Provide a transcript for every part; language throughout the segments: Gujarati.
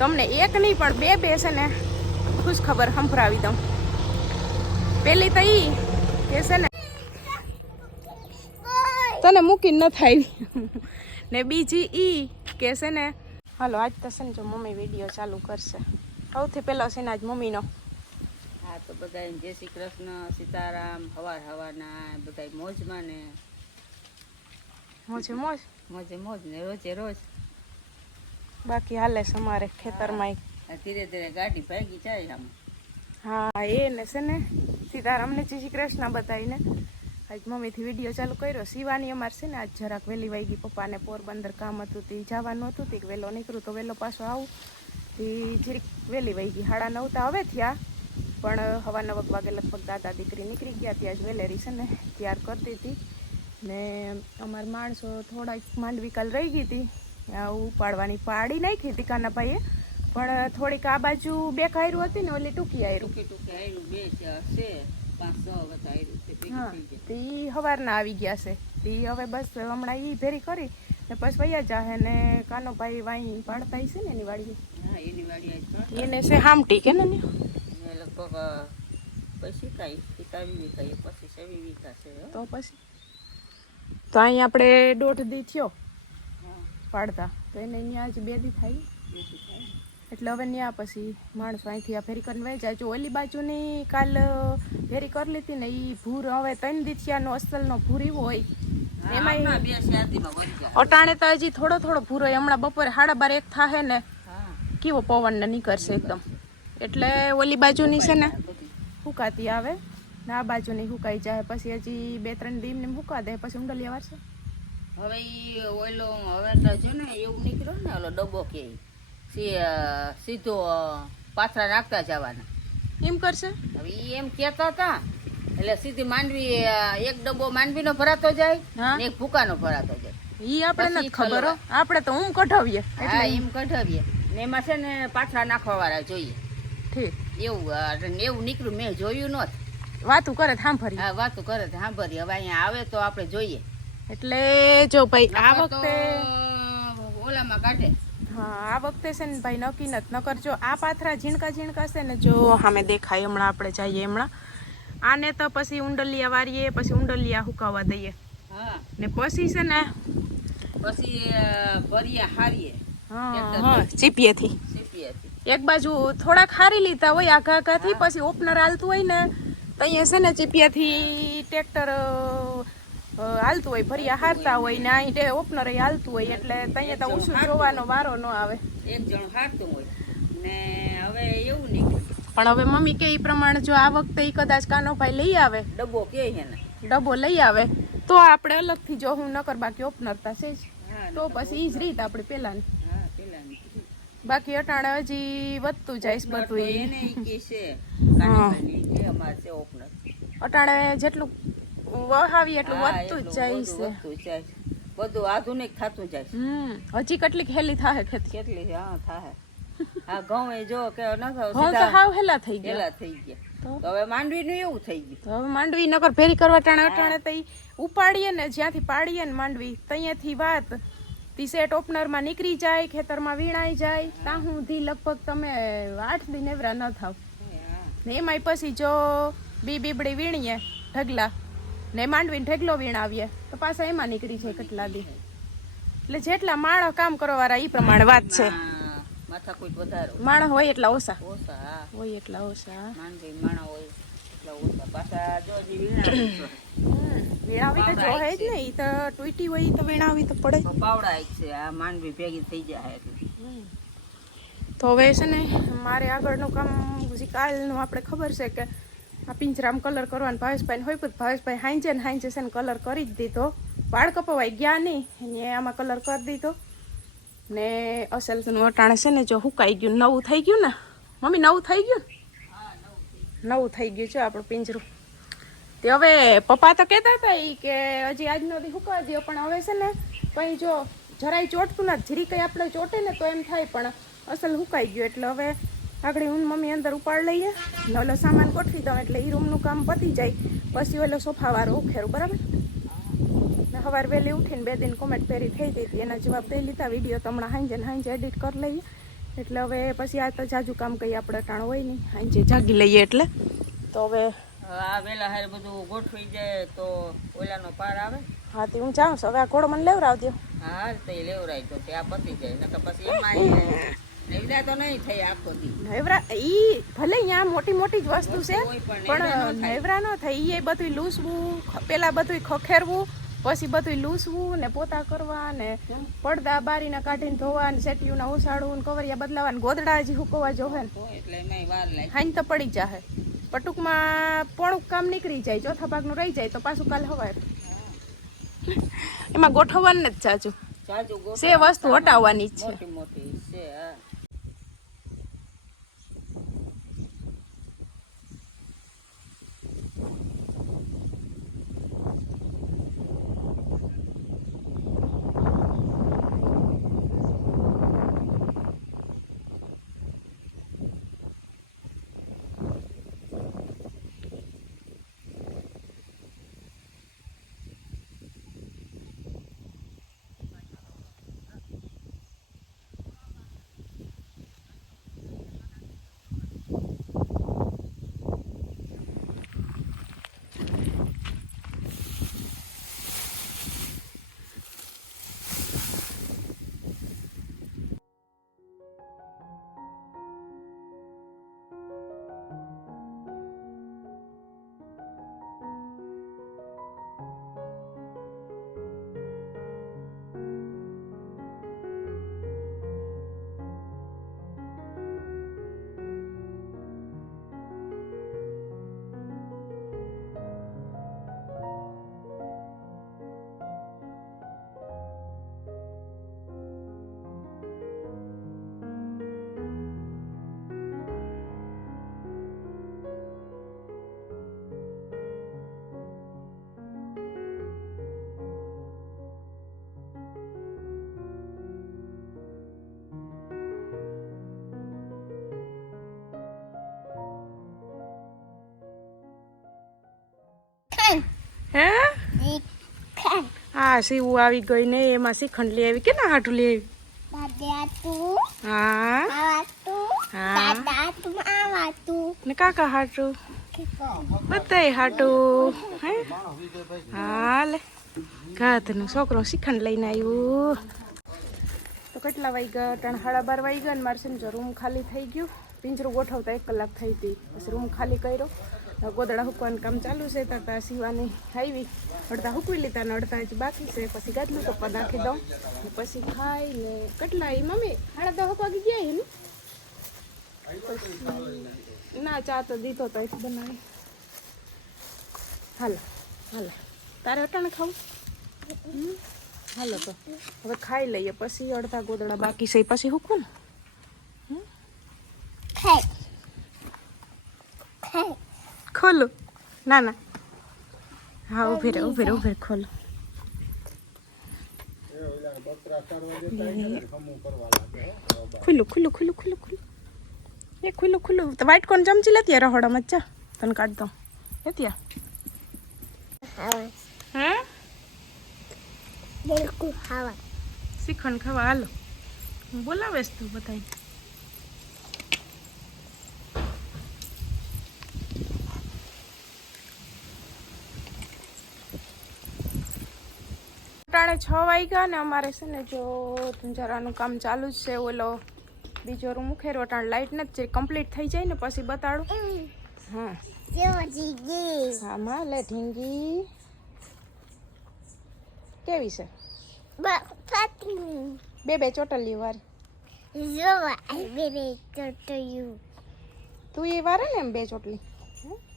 તમને એક નહીં પણ બે બે છે ને ખુશ ખબર સંભળાવી દઉં. પેલી તો ઈ કે છે ને તને મૂકીને ન થાય. ને બીજી ઈ કે છે ને હાલો આજ તો છે ને જો મમ્મી વીડિયો ચાલુ કરશે. સૌથી પહેલો છે ને આજ મમ્મીનો. હા તો બધા જય શ્રી કૃષ્ણ સીતારામ હવાર હવાના બધા મોજમાં ને. મોજે મોજ? મોજે મોજ ને રોજે રોજ. બાકી હાલે છે અમારે ખેતરમાં ધીરે ધીરે ગાડી ભાગી જાય આમ. હા એ ને છે ને સીતારામને જય શ્રી કૃષ્ણ બતાવીને આજ મમ્મીથી વીડિયો ચાલુ કર્યો. શિવાની અમારે છે ને આજ જરાક વહેલી વાગી પપ્પાને પોરબંદર કામ હતું તે જવાનું હતું. તે વહેલો નીકળું તો વહેલો પાછો આવું. તે જરીક વહેલી વાગી સાડા નવ તો હવે થયા. પણ હવા નવક વાગે લગભગ દાદા દીકરી નીકળી ગયા ત્યાં જ વહેલેરી છે ને તૈયાર કરતી હતી. ને અમારા માણસો થોડાક માંડવી કાલ રહી ગઈ હતી. ઉપાડવાની પાડી નાખી હતી કાના ભાઈએ. પણ થોડીક આ બાજુ બે કાયરું હતી ને ઓલી ટૂંકી આયરું. ટૂંકી ટૂંકી આયરું બે છે છે પાંચ છ વખત આયરું છે હા તે હવારના આવી ગયા છે. તે હવે બસ હમણાં ઈ ભેરી કરી ને પછી વૈયા જાહે ને કાનો ભાઈ વાઈ પાડતા છે ને એની વાડી હા એની વાડી એને છે હામટી કે ને લગભગ પછી કાંઈ પિતાવી વીઘા પછી સેવી વીઘા છે તો પછી? તો અહીં આપણે દોઢ દી થયો. પાડતા. તો એને જ બે દી થાય. એટલે હવે ત્યાં પછી માણસો અહીંથી આ ફેરી કરીને વહી જાય. જો ઓલી બાજુની કાલ ફેરી કરી લીધી ને એ ભૂર હવે ત્રણ દીથિયાનો અસલનો ભૂર એવો હોય. અટાણે તો હજી થોડો થોડો ભૂરો હોય. હમણાં બપોરે સાડા બાર એક થાહે ને કેવો પવન ને નીકળશે એકદમ. એટલે ઓલી બાજુની છે ને હુકાતી આવે. ને આ બાજુની હુકાઈ જાય. પછી હજી બે ત્રણ દીમ ને હુકા દે. પછી ઉંડલિયા વારશે. હવે ઈ ઓલો હવે તો છે ને એવું નીકળ્યો ને ઓલો ડબ્બો કે સીધો પાથરા નાખતા જવાના. એમ કરશે? હવે એ એમ કહેતા હતા એટલે સીધી માંડવી એક ડબ્બો માંડવીનો ભરાતો જાય ને એક ભૂકાનો ભરાતો જાય. ઈ આપણે નથી ખબર. આપણે તો હું કઢાવીએ. હા એમ કઢાવીએ. ને એમાં છે ને પાથરા નાખવા વાળા જોઈએ. ઠીક. એવું એવું નીકળ્યું મેં જોયું નહોતું વાતું કરે સાંભળી હા વાતું કરે સાંભળી હવે અહીંયા આવે તો આપણે જોઈએ. એટલે જો ભાઈ આ વખતે ઓલામાં કાઢે. હા આ વખતે છે ને ભાઈ નક્કી નથી નકર જો આ પાથરા ઝીણકા ઝીણકા છે ને જો સામે દેખાય હમણાં આપણે જઈએ હમણાં. આને તો પછી ઉંડલિયા વારીએ પછી ઉંડલિયા હુકાવા દઈએ. હા. ને પછી છે ને પછી ભરિયા હારીએ. હા ચીપીએ ચીપીએથી એક બાજુ થોડાક હારી લીધા હોય આઘા આઘાથી પછી ઓપનર હાલતું હોય ને તો અહીંયા છે ને ચીપિયાથી ટ્રેક્ટર હાલતું હોય ભર્યા હારતા હોય ને અહીં તે ઓપનર હાલતું હોય એટલે ત્યાં તો ઓછું જોવાનો વારો ન આવે. એક જણ હારતું હોય ને હવે એવું નહીં પણ હવે મમ્મી કે એ પ્રમાણે જો આ વખતે એ કદાચ કાનોભાઈ લઈ આવે ડબ્બો કે ડબ્બો લઈ આવે તો આપણે અલગથી જો હું નકર બાકી ઓપનર થશે જ. તો પછી એ જ રીત આપણે પેલાની. હા બાકી અટાણે હજી વધતું જાય બધું અટાણે જેટલું વહાવી એટલું વધતું જ જાય છે. બધું આધુનિક થતું જાય હમ હજી કેટલીક હેલી થાય ખેતી. કેટલી હા થાય હા ઘઉં એ જો કે ન હાવ હેલા થઈ ગયા. હેલા થઈ ગયા. તો? હવે માંડવીનું એવું થઈ ગયું. તો હવે માંડવી નગર ભેરી કરવા ટાણે અટાણે તઈ ઉપાડીએ ને જ્યાંથી પાડીએ ને માંડવી ત્યાંથી વાત. તી ઓપનરમાં નીકળી જાય ખેતરમાં વીણાઈ જાય. ત્યાં સુધી લગભગ તમે આઠ દિન એવરા ન થાવ. ને એમાંય પછી જો બી બીબડી વીણીએ ઢગલા ને માંડવીને ઢગલો વીણાવીએ, તો પાછા એમાં નીકળી જાય કેટલા દી. એટલે જેટલા માણસ કામ કરવાવાળા એ પ્રમાણે વાત છે. માણસ હોય એટલા ઓછા. હોય એટલા ઓછા. વીણાવી તો જોહે જ ને, ઈ તો ટૂટી હોય તો વીણાવી તો પડે. પાવડા છે આ માંડવી ભેગી થઈ જાય એટલે તો હવે છે ને, મારે આગળનું કામ કાલનું આપણે ખબર છે કે આ પિંજરામ કલર કરવાનું ભાવેશભાઈને હોય, પણ ભાવેશભાઈ હાંજે ને હાંજે છે ને કલર કરી જ દીધો. વાળ કપાવાઈ ગયા નહીં, એને આમાં કલર કરી દીધો. ને અસલનું અટાણે છે ને જો હુકાઈ ગયું, નવું થઈ ગયું ને? મમ્મી, નવું થઈ ગયું? નવું થઈ ગયું છે આપણું પિંજરું. તે હવે પપ્પા તો કહેતા હતા એ કે હજી આજનો દી હુકાવા દો પણ હવે છે ને કંઈ જો જરાય ચોટતું ના જીરી કંઈ આપણે ચોટે ને તો એમ થાય, પણ અસલ હુકાઈ ગયું. એટલે હવે આગળ હું મમ્મી અંદર ઉપાડ લઈએ. ને ઓલો સામાન ગોઠવી દઉં એટલે એ રૂમનું કામ પતી જાય. પછી ઓલો સોફાવાળો ઉખેરું બરાબર? ને સવાર વહેલી ઉઠીને બે દિન કોમેન્ટ પહેરી થઈ ગઈ હતી. એના જવાબ દઈ લીધા વીડિયો તો હમણાં હાંજે હાંજે એડિટ કરી લઈએ. એટલે હવે પછી આ તો જાજુ કામ કઈ આપણે ટાણ હોય નહીં. હાંજે જાગી લઈએ એટલે. તો હવે આ વહેલા હારે બધું ગોઠવી જાય તો ઓલાનો પાર આવે. હા તે હું જાઉં છું. હવે આ ઘોડો મને લેવડાવ દો હા તે લેવડાવી તો ત્યાં પતી જાય. નકર પછી એમાં લેવડા તો નહીં થઈ આખો દી. નેવરા ઈ ભલે અહીંયા મોટી મોટી જ વસ્તુ છે પણ પણ ન થાય. એ બધું લૂસવું પેલા બધું ખખેરવું પછી બધું લૂસવું ને પોતા કરવા ને પડદા બારીને કાઢીને ધોવા ને ઉસાડવું ને કવરિયા બદલાવા ને ગોદડા હજી હુકવવા જોહે ને. એટલે એમાં વાર લાગે. હાઈન તો પડી જાહે. પણ ટૂંકમાં પોણું કામ નીકળી જાય ચોથા ભાગનું રહી જાય તો પાછું કાલ હવાય એમાં ગોઠવવાનું જ જાજુ. સે વસ્તુ હટાવવાની જ છે. હા? હે સીવું આવી ગઈ ને એમાં શ્રીખંડ લઈ આવી. કેના હાટું લઈ આવી? ને કાકા હાટું? બધાય હાટું હે? હા લે. ગાધનો છોકરો શ્રીખંડ લઈને આવ્યું. તો કેટલા વાગ્યા? ત્રણ સાડા બાર વાગ્યા ને મારે સમજો રૂમ ખાલી થઈ ગયું. પિંજરું ગોઠવતા એક કલાક થઈ હતી પછી રૂમ ખાલી કર્યો. ગોદડા હૂકવાનું કામ ચાલુ છે તાતા સીવાની ખાવી અડધા હૂકવી લીધા ને અડધા જ બાકી છે. પછી ગાદલું કપ્પા નાખી દઉં. પછી ખાઈ ને કેટલા એ મમ્મી? સાડા દસ વાગી ગયા એને? ના, ચા તો દીધો તો અહીંથી બનાવી. હાલો હાલો. તારે અટાણે ખાવું? હાલો તો. હવે ખાઈ લઈએ. પછી અડધા ગોદડા બાકી છે પછી હૂકવું ને? ખોલો. ના ના. હા ઊભી રહે ઊભી રહે ઊભી ખોલો. ખુલ્લું ખુલ્લું ખુલ્લું ખુલ્લું ખુલ્લું. એ ખુલ્લું ખુલ્લું. તો વ્હાઈટ કોણ ચમચી લેતી રહોડા રહોડામાં? ચા તને કાઢ દઉં. લેતી હે? શ્રીખંડ ખાવા. હાલો. બોલાવેશ તું બધાય ટાણે છ વાગ્યા ને અમારે છે ને જો ધુંજારાનું કામ ચાલુ જ છે, ઓલો બીજો રૂમ ઉખેરો ટાણ લાઇટ નથી કમ્પ્લીટ થઈ જાય ને પછી બતાડું. હા. હા, માં ઢીંગી. કેવી છે? બે બે ચોટલી વારી. તું એ વારે ને એમ બે ચોટલી?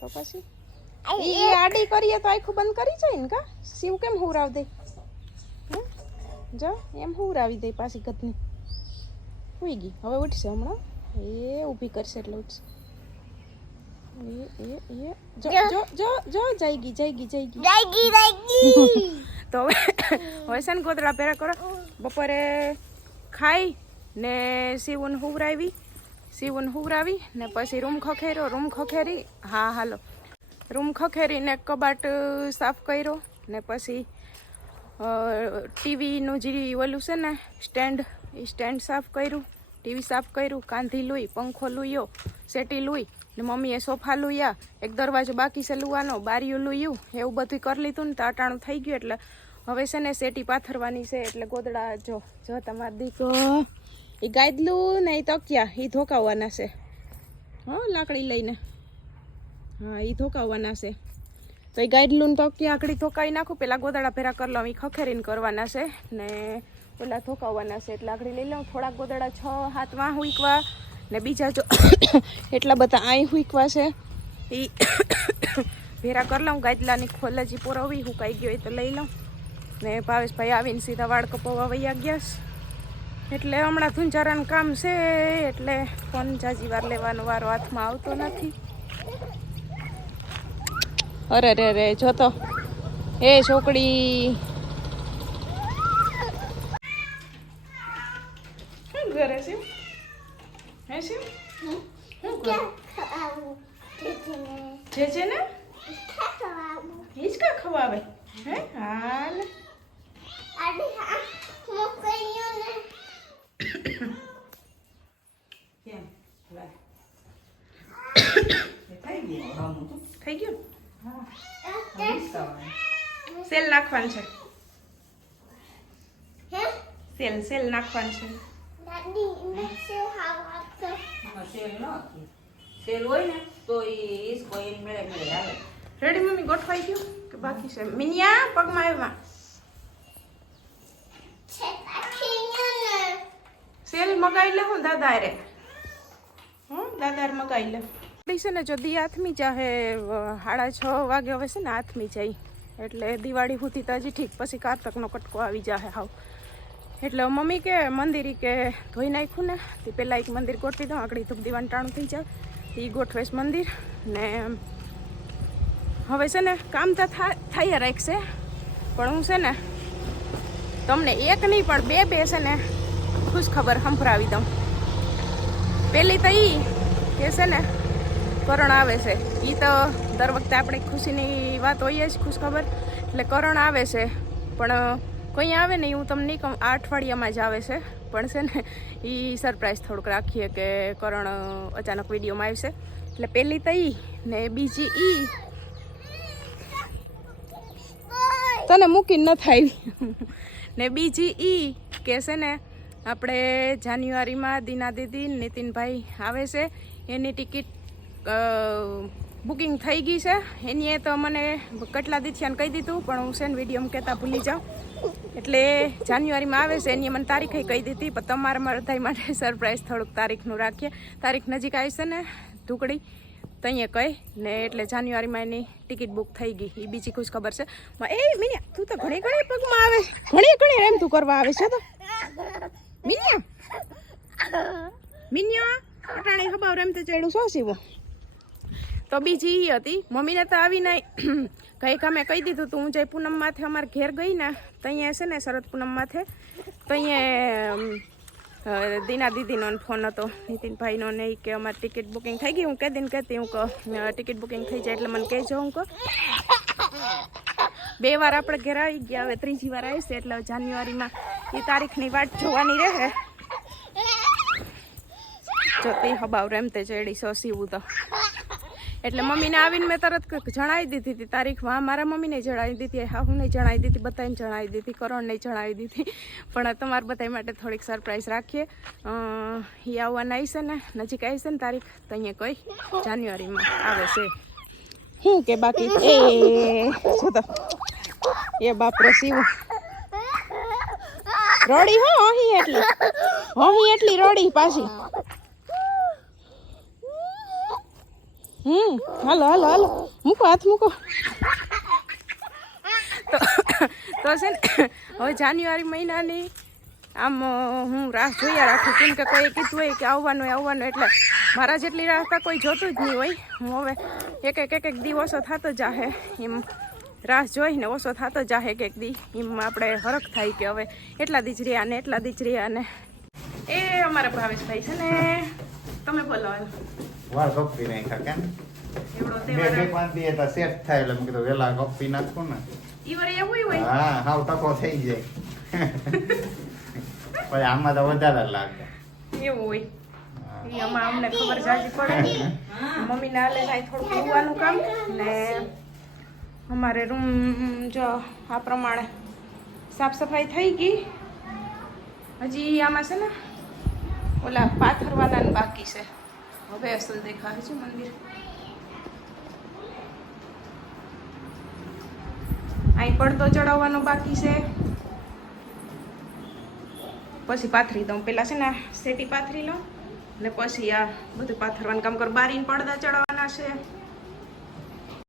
તો પછી? આડી કરીએ તો આખું બંધ કરી જાય ને કા? શિવ કેમ હુરાવ દે? જો એમ હુરાવી દઈ પાછી ગતની હુઈ ગઈ. હવે ઉઠશે હમણાં? એ ઊભી કરશે એટલે ઉઠશે. તો હવે છે ને ગોદડા પહેરા કરો? બપોરે ખાઈ ને સીવન હુવરાવી સીવન હુવરાવી ને પછી રૂમ ખખેર્યો રૂમ ખખેરી હા હાલો. રૂમ ખખેરીને કબાટ સાફ કર્યો ને પછી ટીવીનું જે ઓલું છે ને, સ્ટેન્ડ, એ સ્ટેન્ડ સાફ કર્યું, ટીવી સાફ કર્યું, કાંધી લુઈ, પંખો લુયો સેટી લુઈ, ને મમ્મીએ સોફા લુયા, એક દરવાજો બાકી છે લુવાનો બારીયું લુયું, એવું બધું કરી લીધું ને તો અટાણું થઈ ગયું એટલે હવે છે ને સેટી પાથરવાની છે, એટલે ગોદડા જો જો તમારા દીકો. એ ગાયદલું ને એ તકિયા એ ધોકાવવાના છે. હા, લાકડી લઈને. હા એ ધોકાવવાના છે. તો એ ગાઈડલું તો કે આકડી થોકાવી નાખું, પેલા ગોદડા ભેરા કરી લઉં એ ખખેરીને કરવાના છે. ને પેલા થોકાવવાના છે, એટલે આકડી લઈ લઉં. થોડાક ગોદડા છ હાથમાં હુંકવા. ને બીજા જો એટલા બધા આઈ હુંકવા છે. એ ભેરા કરી લઉં ગાઈડલાની ખોલજી પોરવી હુકાઈ ગયો એ તો લઈ લઉં. ને ભાવેશભાઈ આવીને સીધા વાળ કપાવવા વૈયા ગયા છે. એટલે હમણાં ધુંજારાનું કામ છે, એટલે ફોન જાજી વાર લેવાનો વારો હાથમાં આવતો નથી. અરે રે રે જો તો. એ છોકડી શું કરે છે હે છે શું કરે છે છે ને હિંચકા ખવાવે હે હાલ કેમ લાય. એ થઈ ગયું રામું તો. થઈ ગયું હવે હિસકાવાનું. સેલ નાખવાનું છે. સેલ સેલ નાખવાનું છે. Ready mummy? ગોઠવાઈ ગયું કે બાકી છે. મિનિયા પગમાં આવ્યા. સેલ મગાઈ લે હું દાદા રે હું દાદા રે મગાઈ લે. છે ને જો દી હાથમી ચાહે સાડા છ વાગે હવે છે ને હાથમી જાય. એટલે દિવાળી સુધી તો હજી ઠીક, પછી કારતકનો કટકો આવી જાય હાવ. એટલે મમ્મી કે મંદિર કે ધોઈ નાખ્યું ને, તે પહેલાં એક મંદિર ગોઠવી દઉં, આગળ ધૂપ દીવાનું ટાણું થઈ જાય એ ગોઠવેશ મંદિર ને હવે છે ને કામ તો થાય રાખશે, પણ હું છે ને તમને એક નહીં, પણ બે બે છે ને ખુશ ખબર સંભળાવી દઉં. પહેલી તો એ કે છે ને, કરણ આવે છે. એ તો દર વખતે આપણે ખુશીની વાત હોય જ ખુશ ખબર એટલે કરણ આવે છે. પણ કોઈ આવે નહીં, હું તમને નહીં કહું, આ અઠવાડિયામાં જ આવે છે. પણ છે ને એ સરપ્રાઈઝ થોડુંક રાખીએ કે કરણ અચાનક વિડીયોમાં આવશે. એટલે પહેલી તો ઈ ને બીજી ઈ. તને મૂકીને ન થાય. ને બીજી ઈ કે છે ને, આપણે જાન્યુઆરીમાં દીના દીદી નીતિનભાઈ આવે છે. એની ટિકિટ બુકિંગ થઈ ગઈ છે. એની તો મને કેટલા દીથિયાને કહી દીધું, પણ હું છે ને વિડીયોમાં કહેતા ભૂલી જાઉં. એટલે જાન્યુઆરીમાં આવે છે, એની મને તારીખે કહી દીધી, પણ તમારા મારા ભાઈ માટે સરપ્રાઈઝ થોડુંક તારીખનું રાખીએ. તારીખ નજીક આવી છે ને ઢુકડી તઈએ કહી ને એટલે જાન્યુઆરીમાં એની ટિકિટ બુક થઈ ગઈ. એ બીજી ખુશ ખબર છે. એ મિનિયા, તું તો ઘણી ઘણી પગમાં આવે. ઘણી ઘણી એમ તું કરવા આવે છે તો. મિનિયા મિનિયા, અટાણે ખબર એમ તો ચડ્યું, શું સીવું તો બીજી એ હતી. મમ્મીને તો આવી નહીં કંઈક કામે કહી દીધું તું, હું જઈ પૂનમ માથે અમારે ઘેર ગઈ ને, તો અહીંયા છે ને શરદ પૂનમ માથે, તો અહીંયા દીના દીદીનો ફોન હતો, નીતિનભાઈનો ને એ કે અમારી ટિકિટ બુકિંગ થઈ ગઈ, હું કહી દઈને કહેતી, હું ટિકિટ બુકિંગ થઈ જાય એટલે મને કહેજો, હું કહો. બે વાર આપણે ઘેર આવી ગયા, હવે ત્રીજી વાર આવીશે, એટલે જાન્યુઆરીમાં એ તારીખની વાટ જોવાની રહે. જો તે હબાવ રેમ તે ચડી સો સીવું તો. એટલે મમ્મીને આવીને મેં તરત જણાવી દીધી હતી તારીખ હા, મારા મમ્મીને જણાવી દીધી, હા, હું નહીં જણાવી દીધી, બધાને જણાવી દીધી કરોણને જણાવી દીધી. પણ તમારા બધા માટે થોડીક સરપ્રાઈઝ રાખીએ. એ આવવાના આવી ને, નજીક આવી ને તારીખ, તો અહીંયા કોઈ જાન્યુઆરીમાં આવે છે. શું કે બાકી? એ એ બાપરે શિવ. રડી હો, અહીં એટલી. અહીં એટલી રડી પાછી. હમ, હાલો હાલો હાલો. મૂકો હાથ મૂકો. તો તો છે ને, હવે જાન્યુઆરી મહિનાની આમ હું રાહ જોયા રાખું કેમ કે કોઈ કીધું હોય કે આવવાનું આવવાનું એટલે મારા જેટલી રાહ કોઈ જોતું જ નહીં હોય. હું હવે એક એક એક એક દી ઓછો થતો જાહે એમ રાહ જોઈને ઓછો થતો જાહે કે એક દી. એમ આપણે હરખ થાય કે હવે એટલા દી જ રહ્યા ને એટલા દી જ રહ્યા ને. એ અમારા ભાવેશભાઈ છે ને. તમે બોલો. વાળ કપી નાખ્યા કેમ બે બે પાંચ દી હતા સેટ થાય એટલે મેં કીધું વેલા કપી નાખું ને હા હાવ ટકો થઈ જાય પછી આમાં તો વધારે લાગે એવું હોય એ આમાં અમને ખબર જાજી પડે મમ્મીને હાલે થાય થોડું ધોવાનું કામ ને અમારે રૂમ જો આ પ્રમાણે સાફ સફાઈ થઈ ગઈ હજી આમાં છે ને ઓલા પાથરવાના બાકી છે હવે અસલ દેખાય છે મંદિર. અહીં પડદો ચડાવવાનો બાકી છે. પછી પાથરી દઉં. પેલા છે ને સેટી પાથરી લઉં. અને પછી આ બધું પાથરવાનું કામ કરો. બારીને પડદા ચડાવવાના છે.